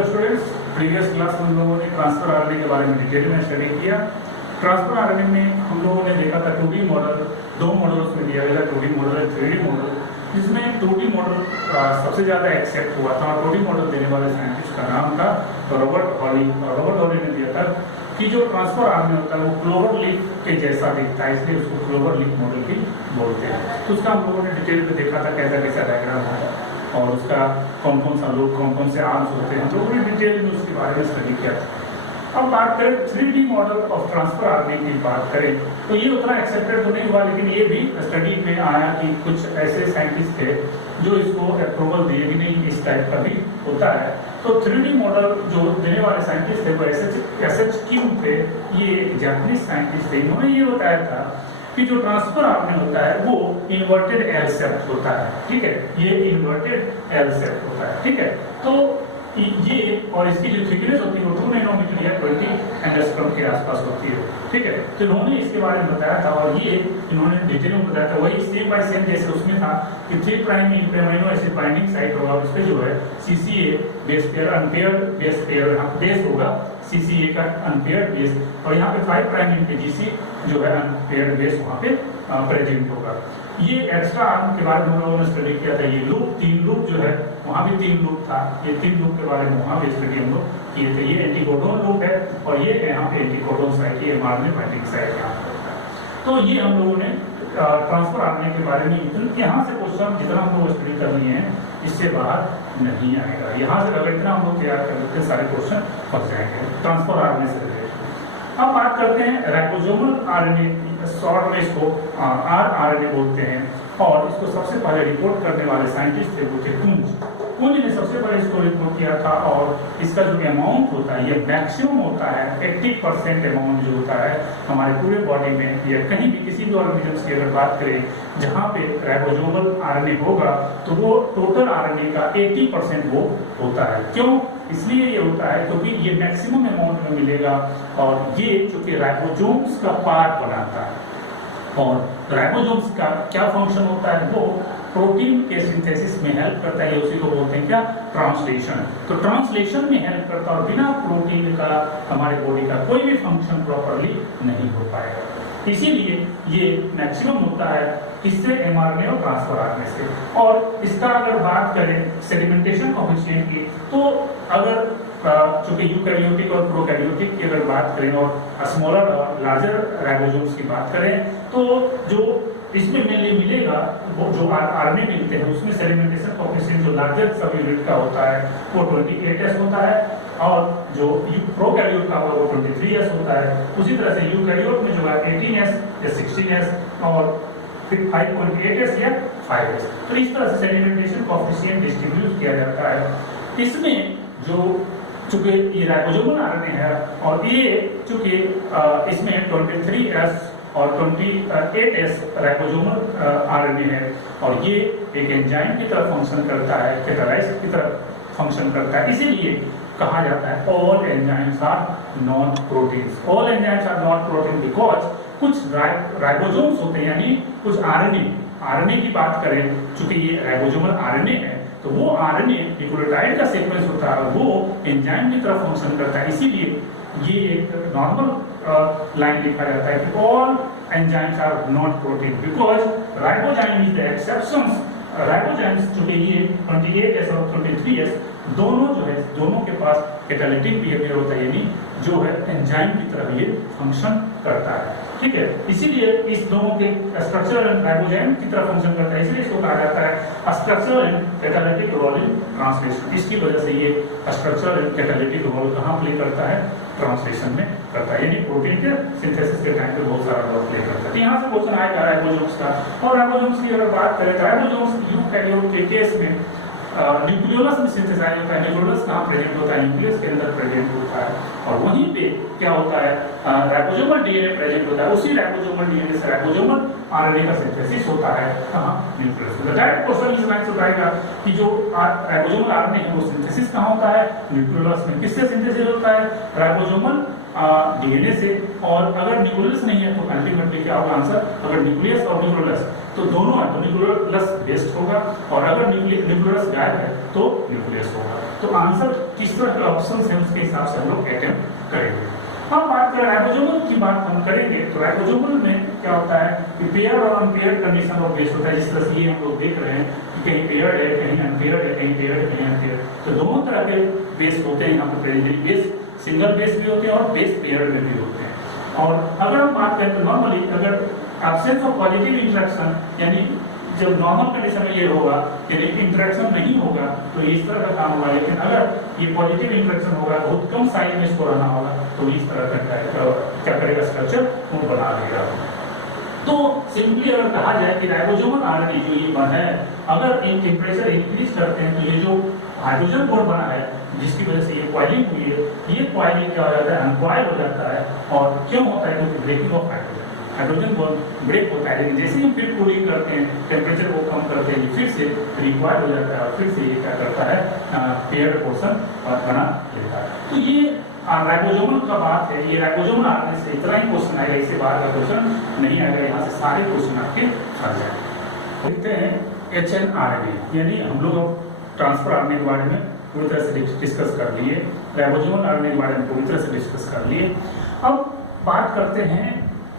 Hello students, previous class में हम लोगों ने ट्रांसफर आरएनए के बारे में डिटेल में स्टडी किया। ट्रांसफर आरएनए में हम लोगों ने देखा था 2D मॉडल, दो मॉडल्स में दिया गया 2D मॉडल और 3D मॉडल, जिसमें 2D मॉडल सबसे ज़्यादा एक्सेप्ट हुआ था और 2D मॉडल देने वाले साइंटिस्ट का नाम था रॉबर्ट हॉली। रॉबर्ट हॉली ने दिया था कि जो ट्रांसफर आरएनए होता है वो क्लोवर लीफ के जैसा दिखता है, इसलिए उसको क्लोवर लीफ मॉडल भी बोलते हैं। तो उसका हम लोगों ने डिटेल में देखा था कैसा कैसा डायग्राम है और उसका कौन कौन सा लोग कौन कौन से आर्म्स होते हैं, हम लोगों ने डिटेल में उसके बारे में स्टडी किया था। अब बात करें 3D model of transfer RNA की बात करें तो ये उतना एक्सेप्टेड तो नहीं हुआ, लेकिन ये भी स्टडी में आया कि कुछ ऐसे साइंटिस्ट थे जो इसको अप्रूवल दिए कि नहीं इस टाइप का भी होता है। तो 3D मॉडल जो देने वाले साइंटिस्ट थे वो एसएच किम थे, ये जापानीज साइंटिस्ट थे। इन्होंने ये बताया था कि जो ट्रांसफर आरएनए होता है वो इन्वर्टेड एल शेप होता है, ठीक है, ये इन्वर्टेड एल शेप होता है, ठीक है। तो ये और इसकी जो थिकनेस होती है वो 2 नैनोमीटर या 20 एंगस्ट्रॉम के आसपास होती है, ठीक है। तो इन्होंने इसके बारे में बताया था और ये इन्होंने डिटेल में बताया था, वही सेम बाय सेम जैसे उसमें था कि 3 prime amino acid binding site होगा, उस पे जो है CCA base pair unpaired base pair यहाँ बेस होगा, सीसीए का अनपेयर्ड बेस, और यहाँ पे 5 प्राइम पे जीसी जो है अनपेयर्ड बेस वहाँ पे प्रेजेंट होगा। ये एक्स्ट्रा आर्म के बारे में हम लोगों ने स्टडी किया था। ये लूप 3 लूप जो है वहाँ भी 3 लूप था, ये 3 लूप के बारे में वहाँ भी स्टडी हम लोग किए थे। ये एंटीकोडोन लूप है और ये यहाँ पे एंटीकोडोन साइट, ये एमआरएनए बाइंडिंग साइट यहाँ पे। तो ये हम लोगों ने ट्रांसफर आरएनए के बारे में यहाँ से क्वेश्चन जितना हम लोग स्टडी कर लिए हैं इससे बाहर नहीं आएगा। यहाँ से अगर इतना हम लोग तैयार कर लेते सारे क्वेश्चन फंस जाएंगे ट्रांसफर आरएनए से रिलेटेड। अब बात करते हैं राइबोसोमल आरएनए, शॉर्ट में इसको आरआरएनए बोलते हैं, और इसको सबसे पहले रिपोर्ट करने वाले साइंटिस्ट थे वो थे कुंज ने सबसे पहले इसको रिपोर्ट किया था। और इसका जो अमाउंट होता है ये मैक्सिमम होता है 80% अमाउंट जो होता है हमारे पूरे बॉडी में या कहीं भी किसी भी ऑर्गेनिज्म की अगर बात करें जहाँ पे राइबोसोमल आरएनए होगा तो वो टोटल आरएनए का 80% वो होता है। क्यों? इसलिए ये होता है क्योंकि ये मैक्सिमम अमाउंट में मिलेगा और ये चूंकि राइबोसोम्स का पार्ट बनाता है। और राइबोसोम्स का क्या फंक्शन होता है? वो प्रोटीन के सिंथेसिस में हेल्प करता है, उसी को बोलते हैं क्या? ट्रांसलेशन। तो ट्रांसलेशन में हेल्प करता है और बिना प्रोटीन का हमारे बॉडी का कोई भी फंक्शन प्रॉपरली नहीं हो पाएगा। इसीलिए ये मैक्सिमम होता है किससे? एमआरएनए और ट्रांसफर आरएनए से। और इसका अगर बात करें सेडिमेंटेशन कोएफिशिएंट की, तो अगर चूंकि यूकैरियोटिक और प्रोकैरियोटिक की अगर बात करें और स्मॉलर और लार्जर राइबोसोम्स की बात करें तो जो इसमें मेनली मिलेगा वो जो आरएनए मिलते हैं उसमें सेडिमेंटेशन कोएफिशिएंट जो लार्जर सब यूनिट का होता है वो 28s होता है और जो प्रोकैरियोट का होगा वो 23s होता है। उसी तरह से यूकैरियोट में जो है 18s या 16s और फिर 5.8s या 5s। तो इस तरह से सेडिमेंटेशन कोएफिशिएंट डिस्ट्रीब्यूट किया जाता है। इसमें जो चूंकि ये राइबोसोमल आरएनए है और ये चूंकि इसमें 23s और 28s राइबोसोमल आरएनए है और ये एक एंजाइम की तरह फंक्शन करता है, कैटालाइज की तरह फंक्शन करता है। इसीलिए कहा जाता है all enzymes are non proteins. All enzymes are non protein because कुछ राइबोसोम्स होते हैं, यानी कुछ आरएनए की बात करें, चूंकि ये राइबोसोमल आरएनए है तो वो आरएनए न्यूक्लियोटाइड का सीक्वेंस होता है, वो एंजाइम की तरह फंक्शन करता है। इसीलिए ये एक नॉर्मल लाइन लिखा जाता है कि all enzymes are not protein because ribozyme is the exceptions. Ribozymes चूंकि ये 28s और 23s दोनों जो है दोनों के पास कैटालिटिक बिहेवियर होता है, यानी जो है एंजाइम की तरह ये फंक्शन करता है, ठीक है। इसीलिए इस दोनों के स्ट्रक्चर एंड राइबोजाइम की तरह फंक्शन करता है, इसलिए इसको कहा जाता है structure and catalytic role in translation. इसकी वजह से ये स्ट्रक्चर एंड कैटालिटिक रोल कहाँ प्ले करता है? ट्रांसलेशन में करता है, यानी प्रोटीन के सिंथेसिस के टाइम पे बहुत सारा रोल प्ले करता है। तो यहाँ से क्वेश्चन आएगा राइबोसोम्स का। और राइबोसोम्स की अगर बात करें तो राइबोसोम्स यूकैरियोट के केस में न्यूक्लियोलस में सिंथेसाइज होता है। न्यूक्लियोलस कहाँ प्रेजेंट होता है? न्यूक्लियस के अंदर प्रेजेंट होता है और वहीं पे क्या होता है? राइबोसोमल डीएनए प्रेजेंट होता है। उसी राइबोसोमल डीएनए से राइबोसोमल आरएनए का सिंथेसिस होता है कहाँ? न्यूक्लियस में। डायरेक्ट क्वेश्चन इस लाइन से उठाएगा कि जो राइबोसोमल आरएनए है वो सिंथेसिस कहाँ होता है? न्यूक्लियोलस में। किससे सिंथेसिस होता है? राइबोसोमल डीएनए से। और अगर न्यूक्लियस नहीं है तो अल्टीमेटली क्या होगा आंसर? अगर न्यूक्लियस और न्यूक्लियोलस तो दोनों है तो न्यूक्लियोलस बेस्ड होगा, और अगर न्यूक्लियोलस गायब है तो न्यूक्लियस होगा। तो आंसर किस तरह के ऑप्शन है उसके हिसाब से हम लोग अटेम्प्ट करेंगे। अब बात करें राइबोसोमल की बात हम करेंगे, तो राइबोसोमल में क्या होता है कि पेयर और अनपेयर्ड कंडीशन ऑफ बेस होता है। जिस तरह से ये हम लोग देख रहे हैं कि कहीं पेयर्ड है, कहीं अनपेयर्ड है, कहीं पेयर्ड है, कहीं अनपेयर्ड, तो दोनों तरह के बेस होते हैं यहाँ पर प्रेजेंट। बेस सिंगल बेस भी होते हैं और बेस पेयर्ड में भी होते हैं। और अगर हम बात करें तो नॉर्मली अगर एब्सेंस ऑफ पॉजिटिव इंटरेक्शन, यानी जब नॉर्मल कंडीशन में ये होगा यानी इंटरेक्शन नहीं होगा तो इस तरह का काम होगा, लेकिन अगर ये पॉजिटिव इंटरेक्शन होगा, बहुत कम साइज में इसको रहना होगा, तो इस तरह का क्या करेगा स्ट्रक्चर वो बना देगा। तो सिंपली अगर कहा जाए कि राइबोसोमल आरएनए जो ये बना है, अगर इन टेम्परेचर इंक्रीज करते हैं तो ये जो हाइड्रोजन बॉन्ड बना है जिसकी वजह से ये कॉइलिंग हुई है, ये कॉइलिंग क्या हो जाता है, अनकॉइल हो जाता है। और क्यों होता है, क्योंकि breaking of hydrogen bond break होता है। लेकिन जैसे ही फिर कूलिंग करते हैं, टेम्परेचर को कम करते हैं, फिर से रिक्वायर हो जाता है और फिर से ये क्या करता है, पेयर्ड पोर्शन बना लेता है। तो ये राइबोसोमल का बात है। ये राइबोसोमल आने से इतना ही क्वेश्चन आएगा, इससे बाहर का क्वेश्चन नहीं आएगा। यहाँ से सारे क्वेश्चन आपके आ जाएंगे। देखते हैं एचएनआरएनए, यानी हम लोग अब ट्रांसफर आरएनए के बारे में पूरी तरह से डिस्कस कर लिए, राइबोसोमल आरएनए के बारे में पूरी तरह से डिस्कस कर लिए। अब बात करते हैं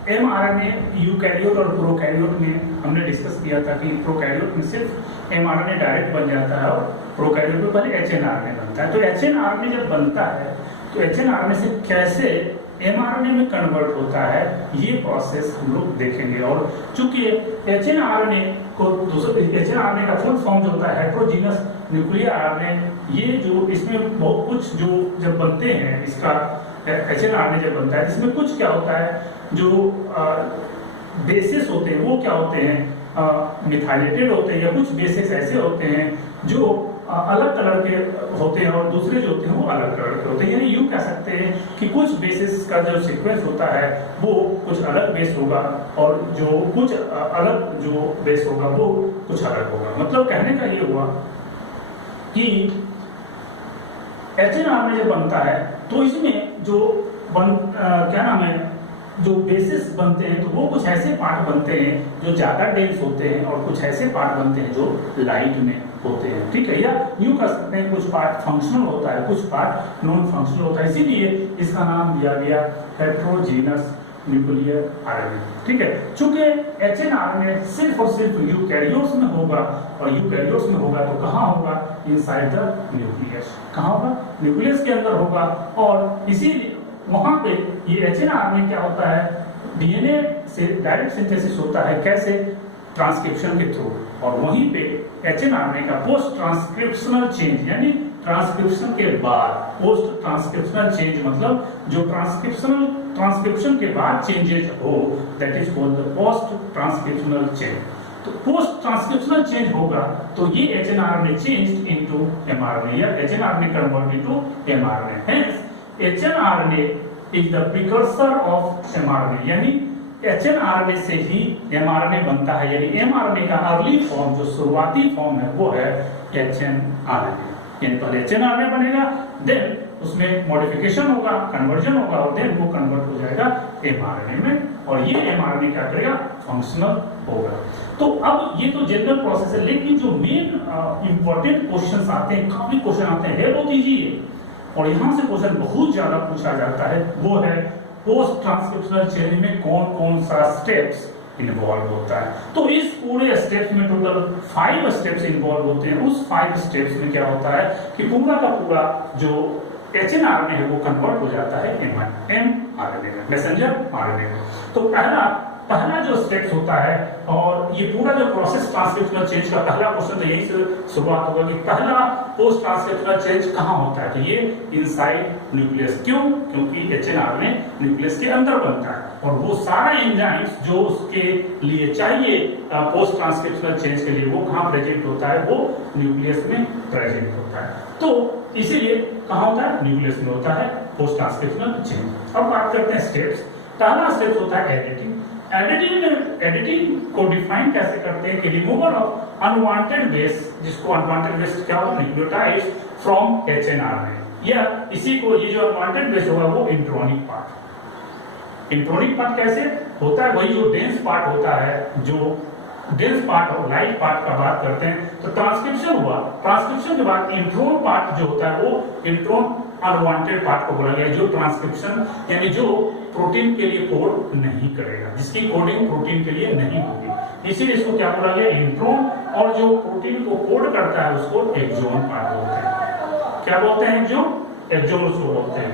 एमआरएनए। यूकैरियोट और प्रोकैरियोट में हमने डिस्कस किया था कि प्रोकैरियोट में सिर्फ एमआरएनए डायरेक्ट बन जाता है और प्रोकैरियोट में पहले एचएनआरएनए बनता है। तो एचएनआरएनए जब बनता है तो एचएनआरएनए से कैसे एमआरएनए में कन्वर्ट होता है, ये प्रोसेस हम लोग देखेंगे। और चूंकि एचएनआरएनए को एचएनआरएनए का फुल फॉर्म जो होता है हेट्रोजीनस न्यूक्लियर आरएनए, ये जो इसमें बहुत कुछ जो जब बनते हैं, इसका एचएनआरएनए जब बनता है इसमें कुछ क्या होता है, जो बेसिस होते हैं वो क्या होते हैं, मिथाइलेटेड होते हैं, या कुछ बेसिस ऐसे होते हैं जो अलग कलर के होते हैं और दूसरे जो होते हैं वो अलग कलर के होते हैं। यानी यूं कह सकते हैं कि कुछ बेसिस का जो सीक्वेंस होता है वो कुछ अलग बेस होगा और जो कुछ अलग जो बेस होगा वो कुछ अलग होगा। मतलब कहने का ये हुआ कि एचएनआरएनए जब बनता है तो इसमें जो क्या नाम है, जो बेसिस बनते हैं तो वो कुछ ऐसे पार्ट बनते हैं जो ज्यादा डेंस होते हैं और कुछ ऐसे पार्ट बनते हैं जो लाइट में होते हैं। ठीक है, या यूं कर सकते हैं कुछ पार्ट फंक्शनल होता है, कुछ पार्ट नॉन फंक्शनल होता है, इसीलिए इसका नाम दिया गया हेट्रोजीनस न्यूक्लियर आरएनए। ठीक है, चूंकि एचएनआरएनए सिर्फ और सिर्फ यूकैरियोट्स में होगा और यूकैरियोट्स में होगा तो कहाँ होगा, इनसाइड द न्यूक्लियस। कहाँ होगा, न्यूक्लियस के अंदर होगा। और इसीलिए वहां पे ये एचएनआरएनए क्या होता है, डीएनए से डायरेक्ट सिंथेसिस होता है, कैसे, ट्रांसक्रिप्शन के थ्रू। और वहीं पे एचएनआरएनए का पोस्ट ट्रांसक्रिप्शनल चेंज, यानी ट्रांसक्रिप्शन के बाद, पोस्ट ट्रांसक्रिप्शनल चेंज मतलब जो ट्रांसक्रिप्शन के बाद चेंजेस हो, that is called the post transcriptional change. तो पोस्ट ट्रांसक्रिप्शनल चेंज होगा तो ये एचएनआरएनए चेंज्ड इनटू एमआरएनए, या hnRNA convert into mRNA. Hence hnRNA is the precursor of mRNA, यानी एचएनआरएनए से ही एमआरएनए बनता है। यानी एमआरएनए का अर्ली फॉर्म, जो शुरुआती फॉर्म है, वो है एचएनआरएनए। यानी पहले एचएनआरएनए बनेगा, देन उसमें मॉडिफिकेशन होगा, कन्वर्जन होगा और देन वो कन्वर्ट हो जाएगा एमआरएनए में, और ये एमआरएनए क्या करेगा, फंक्शनल होगा। तो अब ये तो जनरल प्रोसेस है, लेकिन जो मेन इंपॉर्टेंट क्वेश्चंस आते हैं, काफी क्वेश्चन आते हैं, है बहुत इजी है और यहाँ से क्वेश्चन बहुत ज्यादा पूछा जाता है, वो है पोस्ट ट्रांसक्रिप्शनल चेंज में कौन कौन सा स्टेप्स इन्वॉल्व होता है। तो इस पूरे स्टेप्स में टोटल 5 स्टेप्स इन्वॉल्व होते हैं। उस 5 स्टेप्स में क्या होता है कि पूरा का पूरा जो एचएनआरएनए है वो कन्वर्ट हो जाता है एमआरएनए में, मैसेंजर आरएनए में। तो पहला जो स्टेप्स होता है, और ये पूरा जो प्रोसेस ट्रांसक्रिप्शनल चेंज का पहला क्वेश्चन तो यही से शुरुआत होगा कि पहला पोस्ट ट्रांसक्रिप्शनल चेंज कहाँ होता है, तो ये इनसाइड न्यूक्लियस। क्यों, क्योंकि एचएनआरएनए न्यूक्लियस के अंदर बनता है और वो सारा एंजाइम्स जो उसके लिए चाहिए पोस्ट ट्रांसक्रिप्शनल चेंज के लिए, वो कहाँ प्रेजेंट होता है, वो न्यूक्लियस में प्रेजेंट होता है। तो इसीलिए कहाँ होता है, न्यूक्लियस में होता है पोस्ट ट्रांसक्रिप्शनल चेंज। अब बात करते हैं स्टेप्स। पहला स्टेप होता है एडिटिंग। एडिटिंग को डिफाइन कैसे करते हैं कि रिमूवल ऑफ अनवांटेड बेस, जिसको अनवांटेड बेस क्या होगा, न्यूक्लियोटाइड्स फ्रॉम एचएनआरएनए, या इसी को ये जो अनवांटेड बेस होगा वो इंट्रोनिक पार्ट। इंट्रोनिक पार्ट कैसे होता है, वही जो डेंस पार्ट होता है जो डेंस पार्ट और लाइट पार्ट का बात करते हैं तो ट्रांसक्रिप्शन हुआ। ट्रांसक्रिप्शन के बाद इंट्रोन पार्ट जो होता है वो इंट्रोन अनवांटेड पार्ट को बोला गया, जो ट्रांसक्रिप्शन यानी जो प्रोटीन के लिए कोड नहीं करेगा, जिसकी कोडिंग प्रोटीन के लिए नहीं होगी, इसीलिए इसको क्या बोला गया, इंट्रोन। और जो प्रोटीन को कोड करता है उसको एक्सोन पार्ट बोलते हैं। क्या बोलते हैं? एक्सोन उसको बोलते हैं।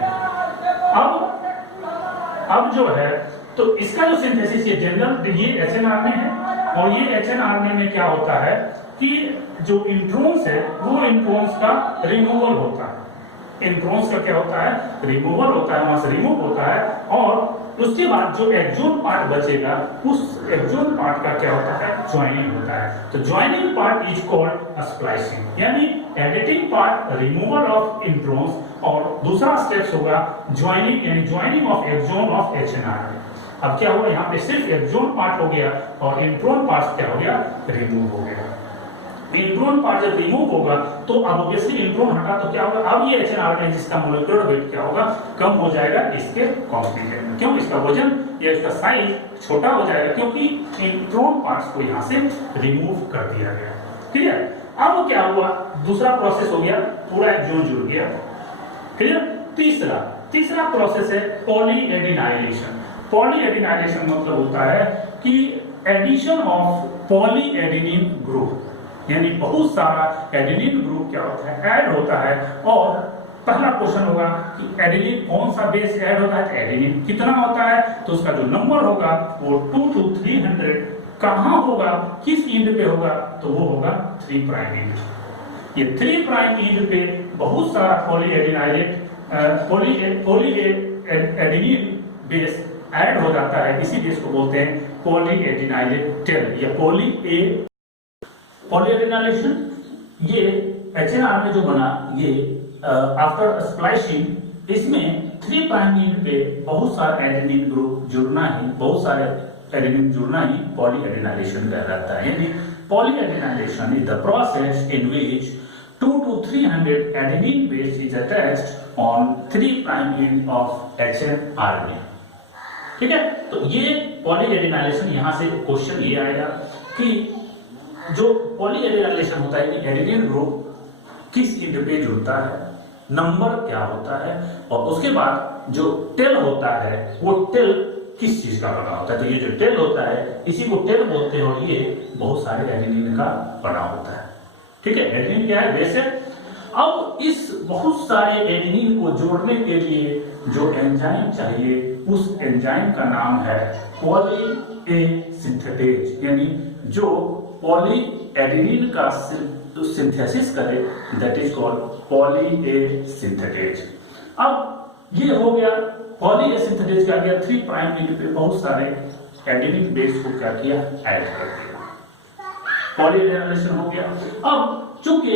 अब जो है तो इसका जो सिंथेसिस, ये जनरल ये एचएनआरएनए है, और ये एचएनआरएनए में क्या होता है कि जो इंट्रोन्स है वो इंट्रोन्स का रिमूवल होता है। इंट्रोन्स का क्या होता है? रिमूवल होता है, वहां से रिमूव होता है, और उसके बाद जो एक्सोन पार्ट बचेगा उस एक्सोन पार्ट का क्या होता है? ज्वाइनिंग होता है। तो joining part is called splicing, यानी editing part removal of introns, और दूसरा स्टेप्स होगा ज्वाइनिंग, यानी joining of exon of hnRNA. अब क्या हुआ, यहाँ पे सिर्फ एक्सोन पार्ट हो गया और इंट्रोन पार्ट क्या हो गया? रिमूव हो गया। इंट्रोन पार्ट जब रिमूव होगा तो अब ऑब्वियसली इंट्रोन हटा तो क्या होगा, अब ये एचएनआरएनए जिसका मोलेक्युलर वेट क्या होगा? कम हो जाएगा इसके कॉम्प्लीमेंट में। क्यों? इसका वजन या इसका साइज छोटा हो जाएगा, क्योंकि इंट्रोन पार्ट्स को यहाँ से रिमूव कर दिया गया। क्लियर? अब क्या हुआ, दूसरा प्रोसेस हो गया, पूरा एक्सोन जुड़ गया। क्लियर? तीसरा प्रोसेस है पॉलीएडिनाइलेशन। पॉलीएडिनाइलेशन मतलब होता है कि एडिशन ऑफ पॉलीएडेनिन ग्रुप, यानी बहुत सारा एडेनिन ग्रुप क्या होता है? ऐड होता है। और पहला क्वेश्चन होगा कि एडेनिन कौन सा बेस ऐड होता है? एडेनिन कितना होता है? तो उसका जो नंबर होगा वो 2 to 300 कहां होगा, किस एंड पे होगा? तो वो होगा 3 प्राइम एंड। ये 3 प्राइम एंड पे बहुत सारा पॉलीएडेनिन बेस ऐड हो जाता है, इसीलिए इसको बोलते हैं पॉलीएडिनाइलेट टेल या पॉलीएडिनाइलेशन। ये एचएनआरएनए जो बना ये आफ्टर स्प्लाइसिंग, इसमें 3 प्राइम एंड पे बहुत सारा एडेनिन ग्रुप जुड़ना ही, बहुत सारे एडेनिन जुड़ना ही पॉलीएडिनाइलेशन कहलाता है। यानी polyadenylation is the process in which 2 to 300 adenine base is attached on 3 prime end of HMRNA। ठीक है, तो ये पॉलीएडिनाइलेशन, यहां से क्वेश्चन ये आएगा कि जो पॉलीएडिनाइलेशन होता है कि एडेनिन ग्रुप किस एंड पे जुड़ता है, नंबर क्या होता है, और उसके बाद जो टेल होता है वो टेल किस चीज का बना होता है। तो ये जो टेल होता है इसी को टेल बोलते हैं, और ये बहुत सारे एडेनिन का बना होता है। ठीक है, एडेनिन क्या है? बेस है। अब इस बहुत सारे एडेनिन को जोड़ने के लिए जो एंजाइम चाहिए उस एंजाइम का नाम है पॉली ए सिंथेटेज, यानी जो पॉली एडेनिन का सिंथेसिस करे, that is called poly A synthetase. अब ये हो गया पॉली ए सिंथेटेज, क्या किया? 3 प्राइम एंड पे बहुत सारे एडेनिन बेस को क्या किया? ऐड कर दिया, पॉलीएडिनाइलेशन हो गया। अब चूंकि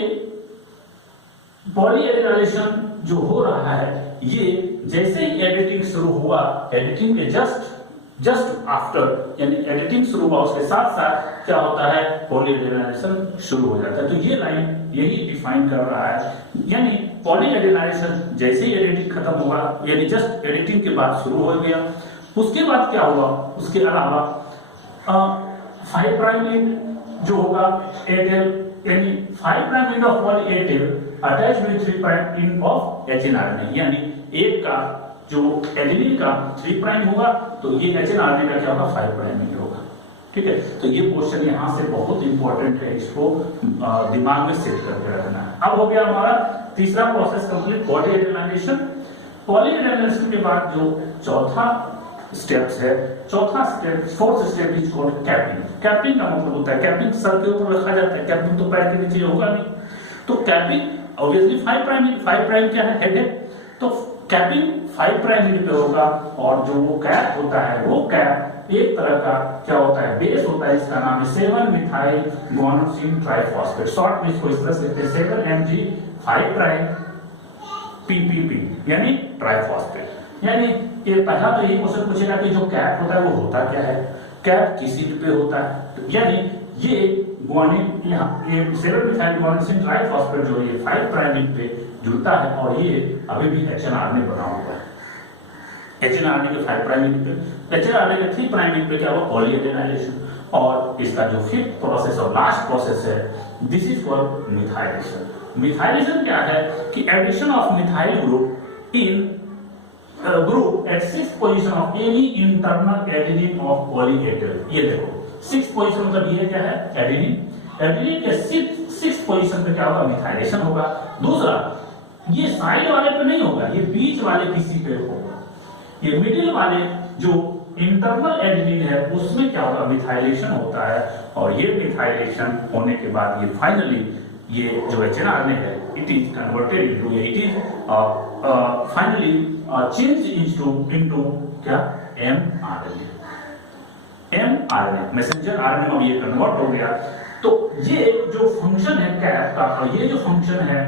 पॉलीएडिनाइलेशन जो हो रहा है ये जैसे ही एडिटिंग शुरू हुआ, एडिटिंग के जस्ट आफ्टर, यानी एडिटिंग शुरू हुआ उसके साथ साथ क्या होता है? पॉलीएडिनाइलेशन शुरू हो जाता है। तो ये लाइन यही डिफाइन कर रहा है, यानी पॉलीएडिनाइलेशन जैसे ही एडिटिंग खत्म हुआ, यानी जस्ट एडिटिंग के बाद शुरू हो गया, उसके बाद क्या हुआ? उसके अलावा 5 प्राइम एंड जो होगा एटेल, यानी 5 prime end of poly Airtel attached with 3 prime end of hnRNA, यानी एक का जो एडेनिन का 3 प्राइम होगा तो ये एचएनआरएनए का क्या होगा? 5 प्राइम एंड होगा। ठीक है, तो ये क्वेश्चन यहां से बहुत इंपॉर्टेंट है, इसको दिमाग में सेट करके रखना है। अब हो गया हमारा तीसरा प्रोसेस कंप्लीट, पॉलीएडिनाइलेशन। पॉलीएडिनाइलेशन के बाद जो चौथा स्टेप्स है, fourth step is called capping. Capping का मतलब होता है, कैपिंग सर के ऊपर रखा जाता है, कैपिंग तो पैर के नीचे होगा नहीं। तो कैपिंग ऑब्वियसली 5 प्राइम क्या है? हेड है। तो कैपिंग 5 प्राइम एंड पे होगा, और जो वो कैप होता है वो कैप एक तरह का क्या होता है? बेस होता है, इसका नाम है 7-methyl guanosine ट्राइफॉस्फेट। शॉर्ट में इसको इस तरह से लिखते हैं 7-MG5 प्राइम PPP, यानी ट्राइफॉस्फेट। यानी ये पहला तो यही क्वेश्चन पूछेगा कि जो कैप होता है वो होता क्या है? कैप किस एंड पे होता है? तो यानी ये गुआनिन, ये 7-methyl guanosine ट्राइफॉस्फेट जो ये 5 प्राइम एंड पे जुड़ता है, और ये अभी भी एचएनआरएनए बना हुआ है। एचएनआरएनए के 5 प्राइम एंड पे, एचएनआरएनए के 3 प्राइम एंड पे क्या हुआ? पॉलीएडिनाइलेशन। और इसका जो फिफ्थ प्रोसेस और लास्ट प्रोसेस है, this is called methylation. Methylation क्या है कि addition of methyl group in group at 6th position of any internal adenine of poly A tail. ये देखो 6th पोजीशन मतलब ये क्या है, एडेनिन। एडेनिन के 6th पोजीशन पे क्या होगा, मिथाइलेशन होगा। दूसरा, ये साइड वाले पे नहीं होगा, ये बीच वाले किसी पे होगा। ये मिडिल वाले जो इंटरनल एडेनिन है उसमें क्या होगा, मिथाइलेशन होता है। और ये मिथाइलेशन होने के बाद ये फाइनली ये जो एचएनआरएनए है it is converted into, it is finally change into क्या, एमआरएनए। एमआरएनए मैसेंजर आरएनए में ये कन्वर्ट हो गया। तो ये जो फंक्शन है कैप का, और ये जो फंक्शन है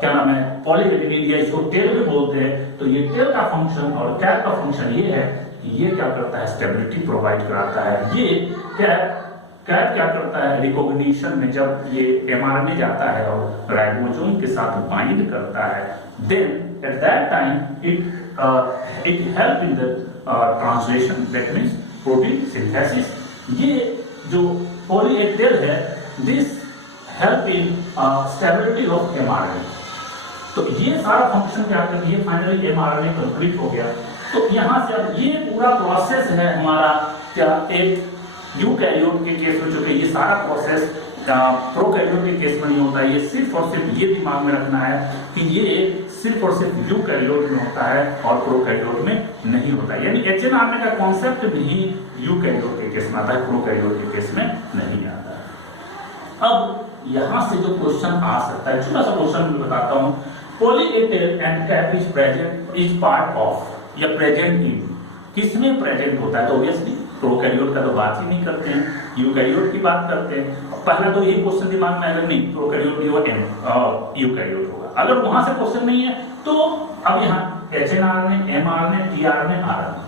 क्या नाम है, पॉलीएडेनिन, या इसको टेल भी बोलते हैं। तो ये टेल का फंक्शन और कैप का फंक्शन ये है कि ये क्या करता है, स्टेबिलिटी प्रोवाइड कराता है। ये कैप क्या करता है, रिकॉग्निशन में जब ये एमआरएनए जाता है और राइबोसोम के साथ बाइंड करता है, then at that time it help in the translation, that means protein synthesis. ये जो पॉली टेल है, this help in stability of mRNA. तो ये सारा फंक्शन क्या करता है, फाइनली एमआरएनए कंप्लीट हो गया। तो यहां से अब ये पूरा प्रोसेस है हमारा क्या, एक यूकैरियोट के केस में, चूंकि ये सारा प्रोसेस प्रोकैरियोट के केस में नहीं होता है, ये सिर्फ और सिर्फ ये दिमाग में रखना है कि ये सिर्फ और सिर्फ यूकैरियोट में होता है और प्रोकैरियोट में नहीं होता है। यानी एचएनआरएनए का कॉन्सेप्ट भी यूकैरियोट के केस में आता है, प्रोकैरियोट के केस में नहीं आता है। अब यहां से जो क्वेश्चन आ सकता है, छोटा सा क्वेश्चन मैं बताता हूं। Poly A tail and cap is present, is part of, या प्रेजेंट इन, किसमें प्रेजेंट होता है, तो ऑब्वियसली प्रोकैरियोट का तो बात ही नहीं करते हैं, यूकैरियोट की बात करते हैं। पहला तो ये क्वेश्चन दिमाग में अगर नहीं, प्रोकैरियोट नहीं होगा, यूकैरियोट होगा। अगर वहां से क्वेश्चन नहीं है तो अब यहाँ एचएनआरएनए, एमआरएनए, टीआरएनए, आरएनए,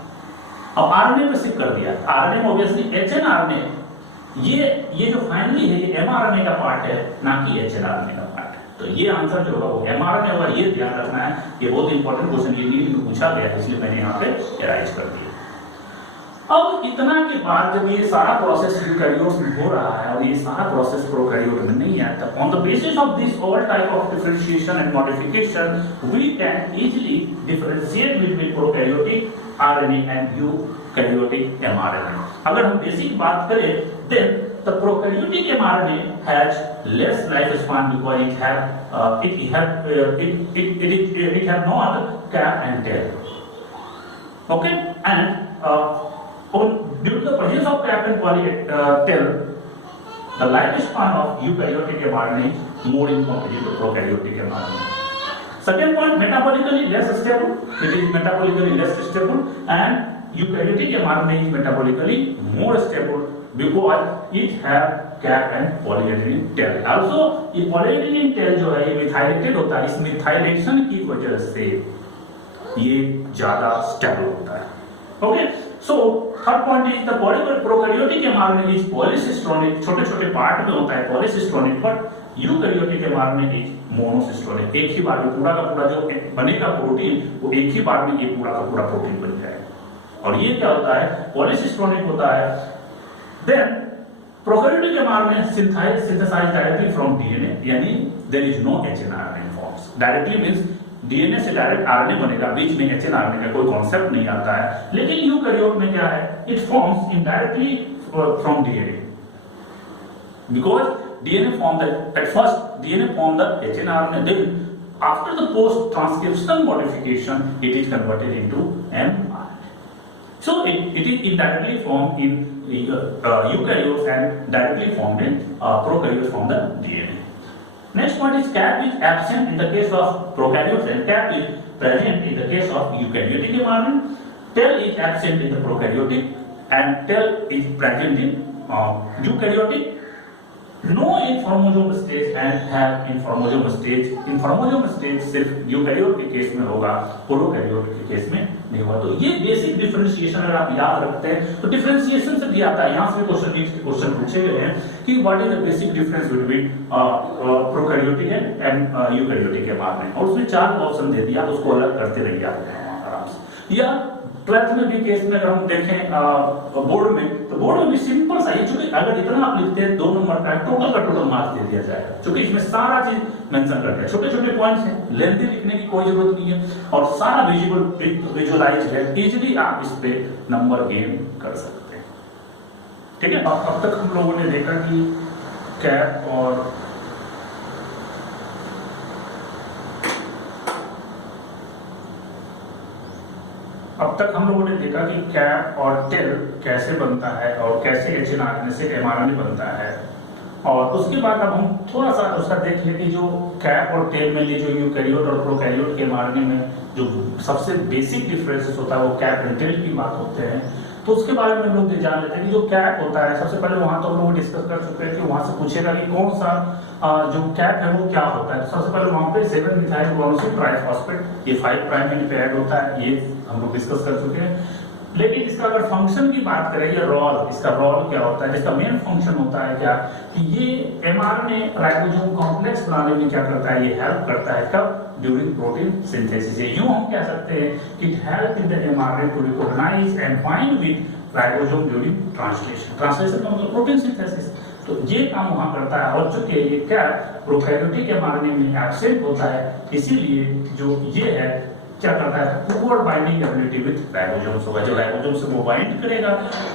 अब आरएनए पे शिफ्ट कर दिया। आरएनए में ऑब्वियसली एचएनआरएनए, ये जो फाइनली है ये एमआरएनए का पार्ट है, ना कि एचएनआरएनए का पार्ट है। तो ये आंसर जो होगा वो एमआरएनए होगा, ये ध्यान रखना है। ये बहुत इंपॉर्टेंट क्वेश्चन, ये नीट में पूछा गया है, इसलिए मैंने यहाँ पे एराइज कर दिया। अब इतना के बाद जब ये सारा प्रोसेस यूकैरियोट्स में हो रहा है और ये सारा प्रोसेस प्रोकैरियोट में नहीं है, तब on the basis of this all type of differentiation and modification we can easily differentiate between prokaryotic RNA and eukaryotic mRNA. अगर हम बेसिक बात करें, देन the prokaryotic mRNA has less lifespan because it have not cap and tail. Okay, and due to the presence of cap and tail, the lifespan of eukaryotic mRNA is more in comparison to prokaryotic mRNA. Second point, metabolically less stable. It is metabolically less stable, and eukaryotic mRNA is metabolically more stable because it have cap and polyadenine tail. Also, ये polyadenine tail जो है ये methylated होता है। इस methylation की वजह से ये ज्यादा स्टेबल होता है। Okay, so third point is the prokaryotic mRNA is पॉलीसिस्टोनिक, छोटे-छोटे पार्ट में होता है पॉलीसिस्टोनिक, but eukaryotic mRNA is monocistronic. एक ही बार में पूरा का पूरा जो बनेगा प्रोटीन, वो एक ही बार में ये पूरा का पूरा प्रोटीन बन जाएगा। और ये क्या होता है, पॉलीसिस्टोनिक होता है। Then prokaryotic mRNA synthesized directly from DNA, यानी there is no HNRNA forms. Directly means DNA से डायरेक्ट RNA बनेगा, बीच में HNRNA का कोई कॉन्सेप्ट नहीं आता है। लेकिन यूकैरियोट में क्या है, it forms indirectly from DNA, because DNA formed at first DNA formed the HNRNA, then after the post transcriptional modification it is converted into mRNA. So it is indirectly formed in eukaryotes and directly formed in prokaryotes from the DNA. Next point is cap is absent in the case of prokaryotes and cap is present in the case of eukaryotic mRNA. Tail is absent in the prokaryotic and tail is present in eukaryotic. No in chromosome stage and have in chromosome stage. In chromosome stage सिर्फ eukaryote के case में होगा, prokaryote के case में नहीं होगा। तो ये बेसिक डिफरेंशिएशन अगर आप याद रखते हैं तो डिफरेंशिएशन से भी आता है। यहाँ से क्वेश्चन पूछे गए हैं कि what is the basic difference between prokaryotic and eukaryotic mRNA, और उसमें 4 ऑप्शन दे दिया, उसको अलग करते रहिए आप आराम से। या 12th में भी केस में अगर हम देखें बोर्ड में, तो बोर्ड में भी सिंपल सा, चूंकि अगर इतना आप लिखते हैं 2 नंबर का टोटल का टोटल मार्क्स दे दिया जाएगा, क्योंकि इसमें सारा चीज मेंशन करते हैं, छोटे छोटे पॉइंट्स हैं, लेंथी लिखने की कोई जरूरत नहीं है और सारा विजुअलाइज है, इजीली आप इस पे नंबर गेन कर सकते हैं। ठीक है, अब तक हम लोगों ने देखा कि कैप और अब तक हम लोगों ने देखा कि कैप और टेल कैसे बनता है और कैसे एचएनआरएनए से एमआरएनए बनता है, और उसके बाद अब हम थोड़ा सा उसका देख लेते हैं जो कैप और टेल में जो यूकैरियोट और प्रोकैरियोट के एमआरएनए में जो सबसे बेसिक डिफरेंसेस होता है वो कैप एंड टेल की बात होते हैं। तो उसके बारे में हम लोग ये जान लेते हैं कि जो कैप होता है, सबसे पहले वहां तो हम लोग डिस्कस कर चुके हैं कि वहां से पूछेगा कि कौन सा जो कैप है वो क्या होता है। तो सबसे पहले वहां पे 7 मिथाइल गुआनोसिन ट्राइफॉस्फेट, ये 5 प्राइम पे ऐड होता है, ये हम लोग डिस्कस कर चुके हैं। लेकिन इसका अगर फंक्शन की बात करें, ये रोल, इसका रोल क्या होता है, जिसका मेन फंक्शन होता है क्या कि ये एमआरएनए राइबोसोम कॉम्प्लेक्स बनाने में क्या करता है, ये हेल्प करता है कब, ड्यूरिंग प्रोटीन सिंथेसिस। यूं हम कह सकते हैं कि it help in the mRNA to recognise and bind with ribosome during translation. Translation का मतलब प्रोटीन सिंथेसिस, तो ये काम वहां करता है। और चूंकि ये क्या प्रोकैरियोटिक एमआरएनए में एब्सेंट होता है, इसीलिए जो ये है क्या करता है, poor binding ability with ribosomes होगा। जो राइबोसोम से वो बाइंड करेगा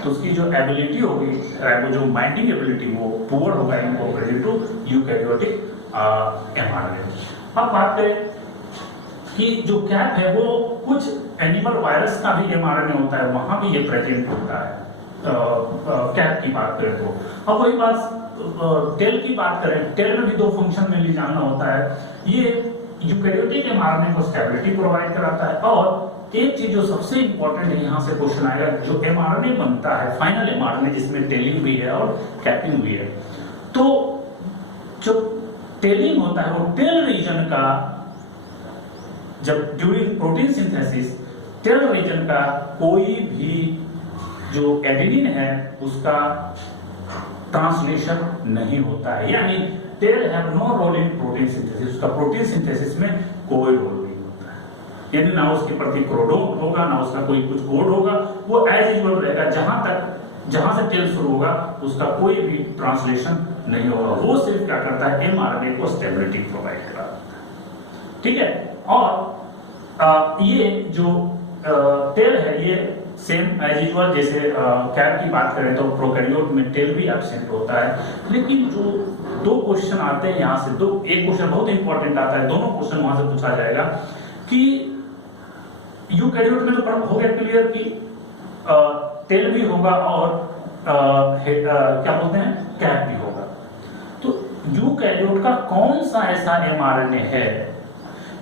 तो उसकी जो एबिलिटी होगी, राइबोसोम बाइंडिंग एबिलिटी, वो पुअर होगा in comparison to eukaryotic mRNA. अब बात करें कि जो कैप है वो कुछ एनिमल वायरस का भी एमआरएनए होता है, वहां भी ये प्रेजेंट होता है। कैप की बात करें तो अब वही बात टेल की बात करें, टेल में भी 2 फंक्शन मेनली जानना होता है। ये यूकैरियोटिक एमआरएनए को स्टेबिलिटी प्रोवाइड कराता है, और एक चीज जो सबसे इंपॉर्टेंट है, यहां से क्वेश्चन आएगा, जो एमआरएनए बनता है फाइनल एमआरएनए जिसमें टेलिंग भी है और कैपिंग भी है, तो जो टेलिंग होता है वो टेल रीजन का, जब during protein synthesis tail region का कोई भी जो एडेनिन है उसका ट्रांसलेशन नहीं होता है, यानी tail have no role in protein synthesis, उसका प्रोटीन सिंथेसिस में कोई रोल नहीं होता है, यानी ना उसके प्रति क्रोडोम होगा, ना उसका कोई कुछ कोड होगा, वो एज यूजुअल रहेगा। जहां से टेल शुरू होगा उसका कोई भी ट्रांसलेशन नहीं होगा, वो सिर्फ क्या करता है, एमआरएनए को स्टेबिलिटी प्रोवाइड कराता है। ठीक है, और ये जो टेल है ये सेम एज यूजुअल, जैसे कैप की बात करें तो प्रोकैरियोट में टेल भी एब्सेंट होता है। लेकिन जो 2 क्वेश्चन आते हैं यहां से, एक क्वेश्चन बहुत इंपॉर्टेंट आता है, दोनों क्वेश्चन वहां से पूछा जाएगा कि यूकैरियोट में तो हो गया क्लियर कि टेल भी होगा और क्या बोलते हैं, कैप भी होगा। तो यूकैरियोट का कौन सा ऐसा एमआरएनए है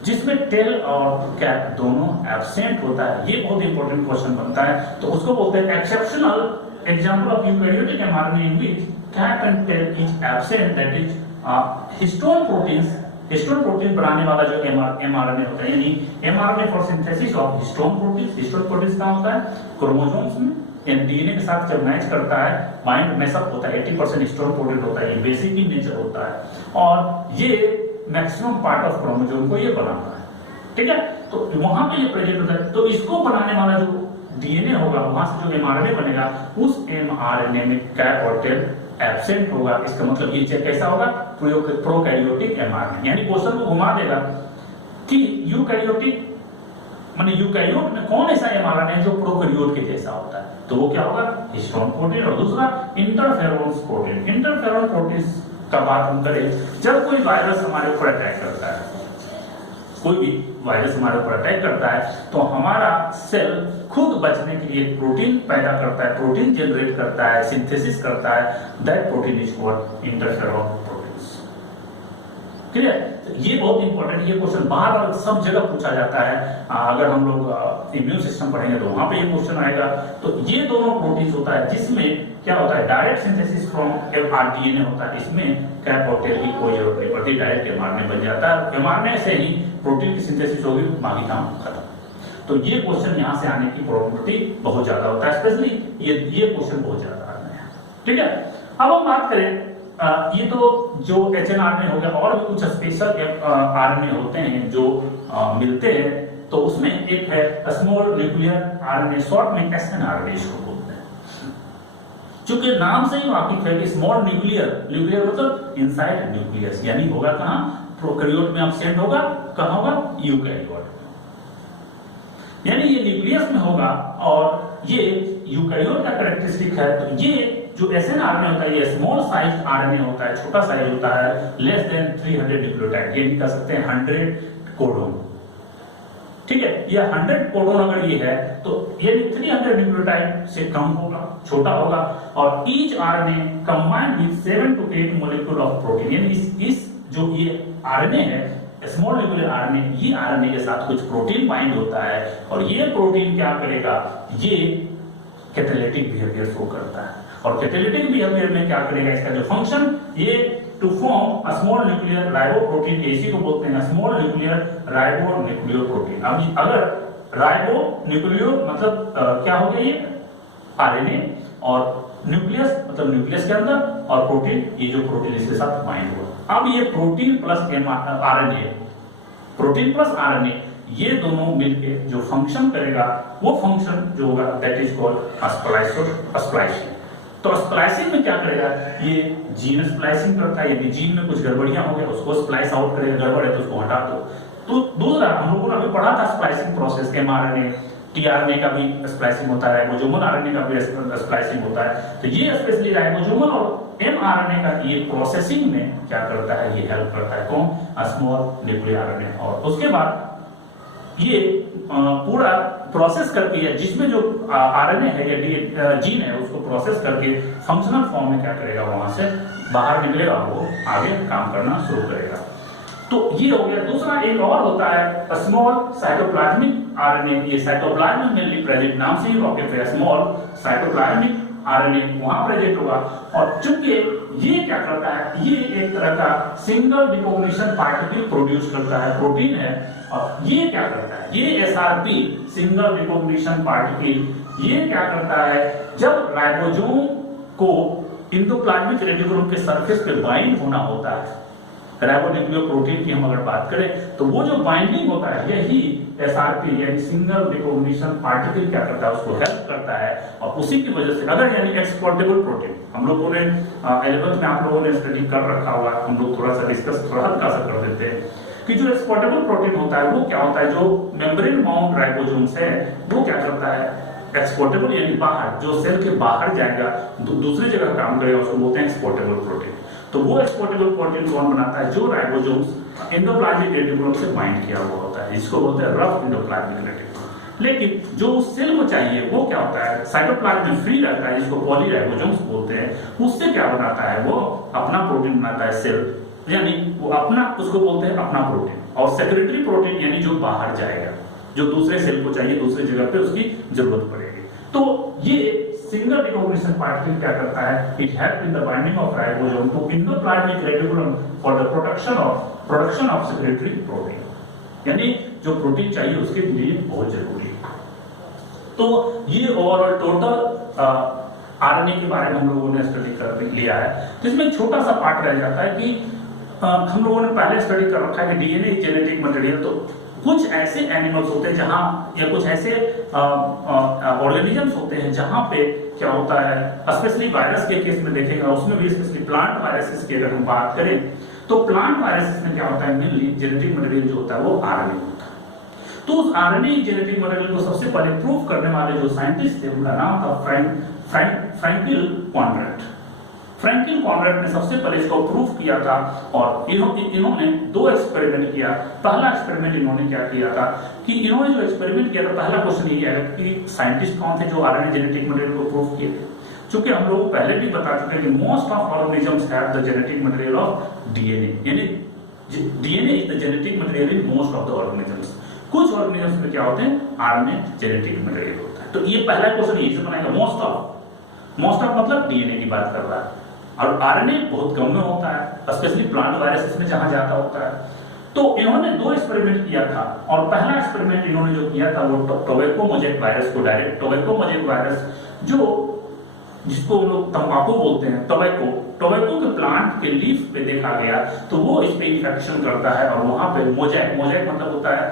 जिसमें टेल और कैप दोनों एब्सेंट होता है, ये बहुत इंपॉर्टेंट क्वेश्चन बनता है। तो उसको बोलते हैं exceptional example of eukaryotic mRNA in which cap and tail is absent, that is histone proteins. Histone protein बनाने वाला जो एमआरएनए होता है, यानी mRNA for synthesis of histone proteins. Histone proteins क्या होता है, क्रोमोसोम्स में डीएनए के साथ जब मैच करता है, बाइंड मैचअप होता है, 80% हिस्टोन प्रोटीन होता है, ये बेसिक इन नेचर होता है, और ये मैक्सिमम पार्ट ऑफ क्रोमोसोम को ये बनाता है। ठीक है, तो वहां पे ये प्रेजेंट होता है। तो इसको बनाने वाला जो डीएनए होगा, वहां से जो एमआरएनए बनेगा, उस एमआरएनए में कैप और टेल एब्सेंट होगा। इसका मतलब ये कैसा होगा, प्रोकैरियोटिक एमआरएनए। यानी क्वेश्चन को घुमा देगा कि यूकैरियोटिक माने यूकैरियोट में कौन ऐसा एमआरएनए है जो प्रोकैरियोट के जैसा होता है, तो वो क्या होगा, हिस्टोन प्रोटीन। और दूसरा इंटरफेरोन प्रोटीन। इंटरफेरोन प्रोटीन का बात हम करें, जब कोई वायरस हमारे ऊपर अटैक करता है, कोई भी वायरस हमारे ऊपर अटैक करता है, तो हमारा सेल खुद बचने के लिए प्रोटीन पैदा करता है, प्रोटीन जनरेट करता है, सिंथेसिस करता है, that protein is called interferon proteins. Clear? तो ये बहुत इंपॉर्टेंट, ये क्वेश्चन बार-बार सब जगह पूछा जाता है। अगर हम लोग इम्यून सिस्टम पढ़ेंगे तो वहां पे ये क्वेश्चन आएगा। तो ये दोनों प्रोटीन्स होता है जिसमें क्या होता है, डायरेक्ट सिंथेसिस फ्रॉम आरडीएनए होता है। इसमें कैप और टेल की कोई जरूरत नहीं पड़ती, डायरेक्ट एमआरएनए बन जाता है। एमआरएनए से ही प्रोटीन की सिंथेसिस होगी, बाकी काम खत्म। तो ये क्वेश्चन यहाँ से आने की प्रोबेबिलिटी बहुत ज्यादा होता है, स्पेशली ये क्वेश्चन बहुत ज्यादा आते हैं। ठीक है, अब हम बात करें, ये तो जो एचएनआरएनए हो गया, और भी कुछ स्पेशल आरएनए होते हैं जो मिलते हैं तो उसमें एक है स्मॉल न्यूक्लियर आरएनए, शॉर्ट में एसएनआरएनए इसको बोलते हैं। चूंकि नाम से ही वाकिफ है कि स्मॉल न्यूक्लियर मतलब इनसाइड न्यूक्लियस, यानी होगा कहां, प्रोकैरियोट में एब्सेंट होगा, कहां होगा, यूकैरियोट में, यानी ये न्यूक्लियस में होगा। और ये यूकैरियोट का कैरेक्टरिस्टिक है। तो ये जो एसएनआरएनए होता है ये स्मॉल साइज आरएनए होता है, छोटा साइज होता है, लेस देन 300 न्यूक्लियोटाइड, ये कह सकते हैं 100 कोडोन, ठीक है। ये 100 कोडोन अगर ये है तो ये 300 न्यूक्लियोटाइड से कम होगा, छोटा होगा। और each RNA combined with 7 to 8 molecule of protein, यानी इस जो ये आरएनए है स्मॉल न्यूक्लियर आरएनए, ये आरएनए के साथ कुछ प्रोटीन बाइंड होता है और ये प्रोटीन क्या करेगा, ये कैटालिटिक बिहेवियर शो करता है। और कैटालिटिक बिहेवियर में क्या करेगा, इसका जो फंक्शन, ये to form a small nuclear riboprotein, इसी को बोलते हैं स्मॉल न्यूक्लियर राइबोन्यूक्लियोप्रोटीन। अब अगर राइबोन्यूक्लियो मतलब क्या हो गया, ये आरएनए, और न्यूक्लियस मतलब न्यूक्लियस के अंदर, और प्रोटीन, ये जो प्रोटीन इसके साथ बाइंड हुआ। अब ये protein plus RNA, protein plus RNA, ये दोनों मिलके जो फंक्शन करेगा, वो फंक्शन जो होगा दैट इज कॉल्ड स्प्लाइसिंग। तो स्प्लाइसिंग में क्या करेगा, ये जीन स्प्लाइसिंग करता है, यदि जीन में कुछ गड़बड़ियां हो गया उसको स्प्लाइस आउट करेगा, गड़बड़ है तो उसको हटा दो। तो दूसरा हम लोगों ने अभी पढ़ा था स्प्लाइसिंग प्रोसेस, एमआरएनए टीआरएनए का भी स्प्लाइसिंग होता है, राइबोसोमल आरएनए का भी स्प्लाइसिंग होता है। तो ये स्पेशली राइबोसोमल और एमआरएनए का ये प्रोसेसिंग में क्या करता है, ये हेल्प करता है, कौन, स्मॉल न्यूक्लियर आरएनए। और उसके बाद ये पूरा प्रोसेस करके, या जिसमें जो आरएनए है या जीन है उसको प्रोसेस करके फंक्शनल फॉर्म में क्या करेगा, वहां से बाहर निकलेगा, वो आगे काम करना शुरू करेगा। तो ये हो गया। दूसरा एक और होता है स्मॉल साइटोप्लाज्मिक आरएनए, ये साइटोप्लाज्म में मेनली प्रेजेंट, नाम से ही वाकिफ है, स्मॉल साइटोप्लाज्मिक आरएनए वहां प्रेजेंट होगा। और चूंकि ये क्या करता है, ये एक तरह का सिंगल रिकॉग्निशन पार्टिकल प्रोड्यूस करता है, प्रोटीन है। और ये क्या करता है, ये एसआरपी सिंगल रिकॉग्निशन पार्टिकल, ये क्या करता है, जब राइबोसोम को एंडोप्लाज्मिक रेटिकुलम के सरफेस पे बाइंड होना होता है, राइबोन्यूक्लियोप्रोटीन की हम अगर बात करें, तो वो जो बाइंडिंग होता है यही एसआरपी यानी सिंगल रिकॉग्निशन पार्टिकल क्या करता है, उसको हेल्प करता है। और उसी की वजह से अगर यानी एक्सपोर्टेबल प्रोटीन, हम लोगों ने 11th में आप लोगों ने स्टडी कर रखा हुआ, हम लोग थोड़ा सा डिस्कस थोड़ा हल्का सा कर देते हैं कि जो एक्सपोर्टेबल प्रोटीन होता है वो क्या होता है, जो मेम्ब्रेन बाउंड राइबोसोम्स है वो क्या करता है, एक्सपोर्टेबल यानी बाहर, जो सेल के बाहर जाएगा, दूसरी जगह काम करेगा, उसको बोलते हैं एक्सपोर्टेबल प्रोटीन। तो वो एक्सपोर्टेबल प्रोटीन कौन बनाता है, जो राइबोसोम्स एंडोप्लाज्मिक रेटिकुलम से बाइंड किया हुआ होता है, इसको बोलते हैं रफ एंडोप्लाज्मिक रेटिकुलम। लेकिन जो सेल को चाहिए वो क्या होता है, साइटोप्लाज्म में फ्री रहता है, जिसको पॉलीराइबोसोम्स बोलते हैं। उससे क्या बनाता है, वो अपना प्रोटीन बनाता है सेल, यानी वो अपना, उसको बोलते हैं अपना प्रोटीन। और सेक्रेटरी प्रोटीन यानी जो बाहर जाएगा, जो दूसरे सेल को चाहिए, दूसरी जगह पे उसकी जरूरत पड़ेगी। तो ये सिंगल रिकॉग्निशन पार्टिकल क्या करता है, it help in the binding of ribosome to endoplasmic reticulum for the production of secretory protein, यानी जो प्रोटीन चाहिए उसके लिए बहुत जरूरी है। तो ये ओवरऑल टोटल आरएनए के बारे में हम लोगों ने स्टडी कर लिया है। तो इसमें एक छोटा सा पार्ट रह जाता है कि हम लोगों ने पहले स्टडी कर रखा है कि डीएनए जेनेटिक मटेरियल। तो कुछ ऐसे एनिमल्स होते हैं जहां, या कुछ ऐसे ऑर्गेनिजम्स होते हैं जहां पे क्या होता है, स्पेशली वायरस के केस में देखेगा, उसमें भी स्पेशली प्लांट वायरसेस की अगर हम बात करें तो प्लांट वायरसेस में क्या होता है, मेनली जेनेटिक मटेरियल जो होता है वो आरएनए होता है। तो उस आरएनए जेनेटिक मटेरियल को सबसे पहले प्रूव करने वाले जो साइंटिस्ट थे उनका नाम था फ्रैंकलिन कॉनरैड। फ्रैंकलिन कॉनरैड ने सबसे पहले इसको प्रूव किया था। और इन्होंने 2 एक्सपेरिमेंट किया। पहला एक्सपेरिमेंट इन्होंने क्या किया था कि इन्होंने जो एक्सपेरिमेंट किया था, पहला क्वेश्चन ये है कि साइंटिस्ट कौन थे जो आरएनए जेनेटिक मटेरियल को प्रूव किए थे। क्योंकि हम लोग पहले भी बता चुके हैं कि most of organisms have the genetic material of DNA, यानी DNA is the genetic material in most of the organisms. कुछ ऑर्गेनिजम्स में क्या होते हैं, आरएनए जेनेटिक मटेरियल होता है। तो ये पहला क्वेश्चन यही से बनाएगा, मोस्ट ऑफ मतलब डीएनए की बात कर रहा है। और आरएनए बहुत कम में होता है, स्पेशली प्लांट वायरसेस में जहां जाता होता है। तो इन्होंने 2 एक्सपेरिमेंट किया था। और पहला एक्सपेरिमेंट इन्होंने जो किया था वो टोबैको मोज़ेक वायरस को, डायरेक्ट टोबैको मोज़ेक वायरस जो जिसको हम लोग तंबाकू बोलते हैं, टोबैको के प्लांट के लीफ पे देखा गया तो वो इस पे इन्फेक्शन करता है और वहां पे मोजैक मतलब होता है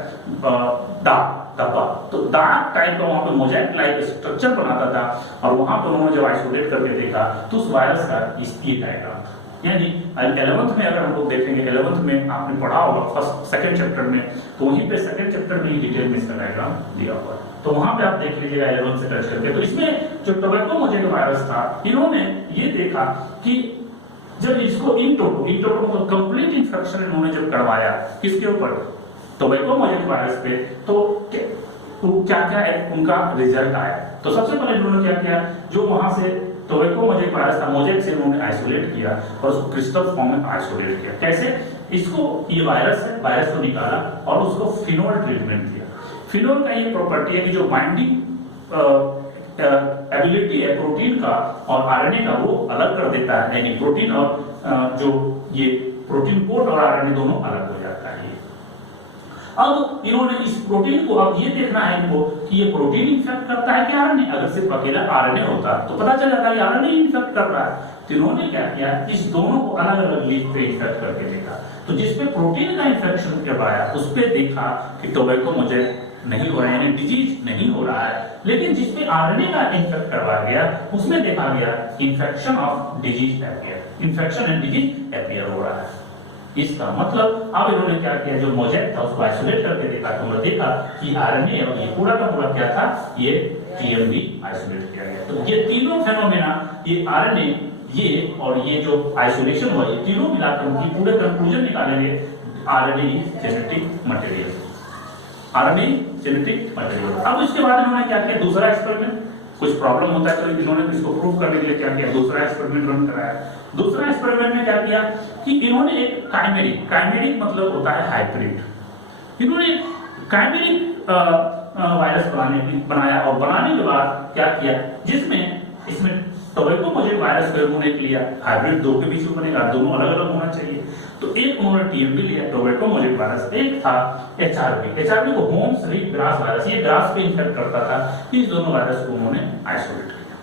दाग धब्बा, तो दाग टाइप का वहां पे मोजैक लाइक स्ट्रक्चर बनाता था और वहां पे उन्होंने जब आइसोलेट करके देखा तो उस वायरस का ये डायग्राम था। यानी 11th में अगर हम लोग देखेंगे, 11th में आपने पढ़ा होगा फर्स्ट सेकंड चैप्टर में, तो वहीं पे सेकंड चैप्टर में ही डिटेल में इसका डायग्राम दिया हुआ है, तो वहां पे आप देख लीजिएगा 11 से टच करके। तो इसमें जो टोबैको मोजैक वायरस था, इन्होंने ये देखा कि जब इसको इन टोटो कंप्लीट इंफेक्शन इन्होंने जब करवाया किसके ऊपर, टोबैको मोजैक वायरस पे, तो क्या क्या उनका रिजल्ट आया। तो सबसे पहले इन्होंने क्या किया, जो वहां से टोबैको मोजैक वायरस था, मोजैक से इन्होंने आइसोलेट किया और उसको क्रिस्टल फॉर्म में आइसोलेट किया। कैसे, इसको ये वायरस है, वायरस को निकाला और उसको फिनोल ट्रीटमेंट दिया। फिनोल का ये प्रॉपर्टी है कि जो बाइंडिंग एबिलिटी है प्रोटीन का और आरएनए का वो अलग कर देता है, यानी प्रोटीन और जो ये प्रोटीन कोड और आरएनए दोनों अलग हो जाता है। अब इन्होंने इस प्रोटीन को, अब ये देखना है इनको कि ये प्रोटीन इन्फेक्ट करता है कि आरएनए। अगर सिर्फ अकेला आरएनए होता तो पता चल जाता है आरएनए इन्फेक्ट कर रहा है। तो इन्होंने क्या किया, इस दोनों को अलग अलग लीफ पे इन्फेक्ट करके देखा, तो जिसपे प्रोटीन का इन्फेक्शन करवाया उस पे देखा कि टोबैको मोजैक नहीं हो रहा है, यानी डिजीज नहीं हो रहा है। लेकिन जिसपे आरएनए का इन्फेक्ट करवाया गया उसमें देखा गया infection of disease appear, infection and disease appear हो रहा है। इसका मतलब अब इन्होंने क्या किया, जो मोजैक था उसको आइसोलेट करके देखा, तो उन्होंने देखा कि आरएनए और ये पूरा का पूरा क्या था, ये टीएमबी आइसोलेट किया गया। तो ये तीनों फेनोमेना, ये आरएनए, ये और ये जो आइसोलेशन हुआ, ये तीनों मिलाकर उनकी पूरे कंक्लूजन निकालेंगे RNA genetic material, RNA genetic material. अब इसके बाद इन्होंने क्या किया, दूसरा एक्सपेरिमेंट, कुछ प्रॉब्लम होता है तो इन्होंने इसको प्रूव करने के लिए क्या किया, दूसरा एक्सपेरिमेंट रन कराया। दूसरा एक्सपेरिमेंट में क्या किया कि इन्होंने एक काइमेरिक मतलब होता है हाइब्रिड, इन्होंने काइमेरिक वायरस बनाया और बनाने के बाद क्या किया, जिसमें इसमें टोबैको मोजैक वायरस को उन्होंने लिया, हाइब्रिड दो के बीच में बनेगा, दोनों अलग अलग होना चाहिए। तो एक उन्होंने टीएमबी लिया, टोबैको मोजैक वायरस, एक था एचआरवी को होम्स रिड ग्रास वायरस, ये ग्रास पे इन्फेक्ट करता था। इस दोनों वायरस को उन्होंने आइसोलेट किया,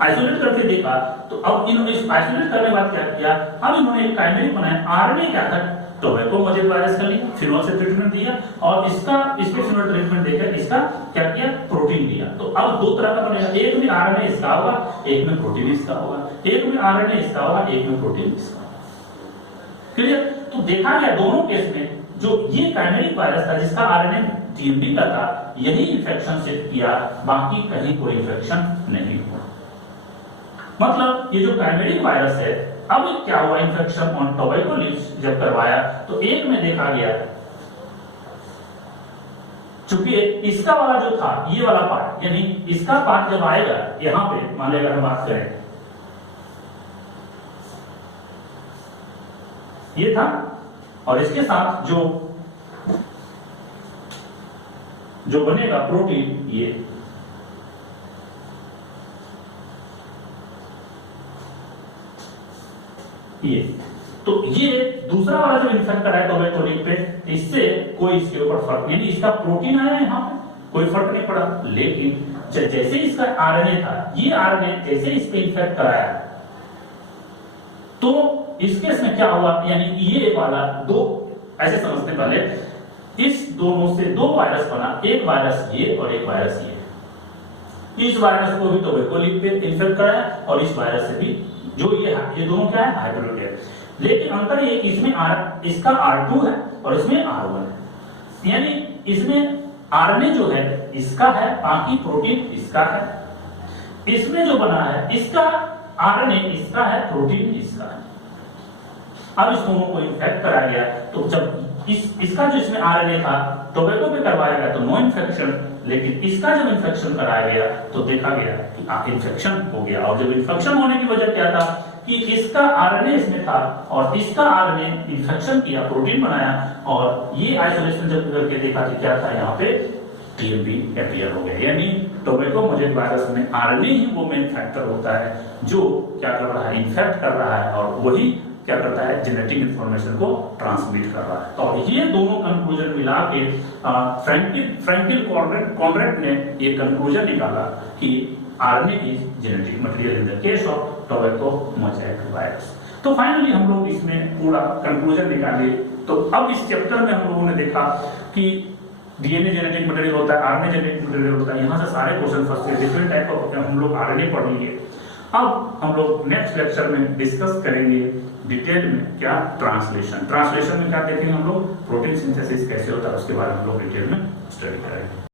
आइसोलेट करके देखा। तो अब इन्होंने इस आइसोलेट करने के बाद क्या किया, अब इन्होंने एक काइमेरिक बनाया, आरएनए क्या था, टोबैको मोजैक वायरस का लिया, फिनोल से ट्रीटमेंट दिया और इसका इसके फिनोल ट्रीटमेंट देकर इसका क्या किया, प्रोटीन दिया। तो अब दो तरह का बनेगा, एक में आरएनए इसका होगा, एक में प्रोटीन इसका होगा, एक में आरएनए इसका होगा, एक में प्रोटीन इसका होगा। क्लियर। तो देखा गया दोनों केस में जो ये काइमेरिक वायरस था जिसका आरएनए टीएमबी का था, यही इन्फेक्शन से किया, बाकी कहीं कोई इन्फेक्शन नहीं हुआ। मतलब ये जो काइमेरिक वायरस है, अब क्या हुआ, इन्फेक्शन ऑन टोबैको लीव्स जब करवाया तो एक में देखा गया, चूंकि इसका वाला जो था, ये वाला पार्ट, यानी इसका पार्ट जब आएगा यहां पे, मान लीजिए अगर हम बात करें, ये था और इसके साथ जो बनेगा प्रोटीन, ये तो ये दूसरा वाला जो इन्फेक्ट करा है टोबैको लीफ पे, इससे कोई इसके ऊपर फर्क नहीं, इसका प्रोटीन आया यहाँ पे, कोई फर्क नहीं पड़ा। लेकिन जैसे इसका आरएनए था, ये आरएनए जैसे इस पे इन्फेक्ट कराया तो इस केस में क्या हुआ, यानी ये वाला दो, ऐसे समझते पहले, इस दोनों से दो वायरस बना, एक वायरस ये और एक वायरस ये। इस वायरस को भी टोबैको लीफ पे इन्फेक्ट कराया और इस वायरस से भी, जो ये दोनों क्या है, हाइब्रिड है। लेकिन अंतर ये इसमें इसका R2 है और इसमें R1 है, यानी इसमें आरएनए जो है इसका है, बाकी प्रोटीन इसका है। इसमें जो बना है इसका आरएनए इसका है, प्रोटीन इसका है। अब इस दोनों को इन्फेक्ट कराया गया, तो जब इसका जो इसमें आरएनए था टोबैको पे करवाया गया तो नो इन्फेक्शन, लेकिन इसका जब इन्फेक्शन कराया गया तो देखा गया कि इन्फेक्शन हो गया। और जब इन्फेक्शन होने की वजह क्या था कि इसका आरएनए इसमें था और इसका आरएनए इन्फेक्शन किया, प्रोटीन बनाया, और ये आइसोलेशन जब करके देखा तो क्या था, यहाँ पे टीएमबी अपीयर हो गया। यानी टोबैको मोजैक वायरस में आरएनए ही वो मेन फैक्टर होता है जो क्या कर रहा है, इन्फेक्ट कर रहा है, और वही क्या करता है, जेनेटिक इंफॉर्मेशन को ट्रांसमिट कर रहा है। तो ये दोनों कंक्लूजन मिला के फ्रैंकिल कॉनरेड ने ये कंक्लूजन निकाला कि RNA is genetic material in the case of tobacco mosaic virus। तो फाइनली हम लोग इसमें पूरा कंक्लूजन निकाले। तो अब इस चैप्टर में हम लोगों ने देखा कि डीएनए जेनेटिक मटेरियल होता है, आरएनए जेनेटिक मटेरियल होता है, यहाँ से सारे क्वेश्चन फंसते हैं, डिफरेंट टाइप ऑफ हम लोग आरएनए पढ़ लिए। अब हम लोग नेक्स्ट लेक्चर में डिस्कस करेंगे डिटेल में क्या ट्रांसलेशन में क्या देखेंगे हम लोग, प्रोटीन सिंथेसिस कैसे होता है उसके बारे में हम लोग डिटेल में स्टडी करेंगे।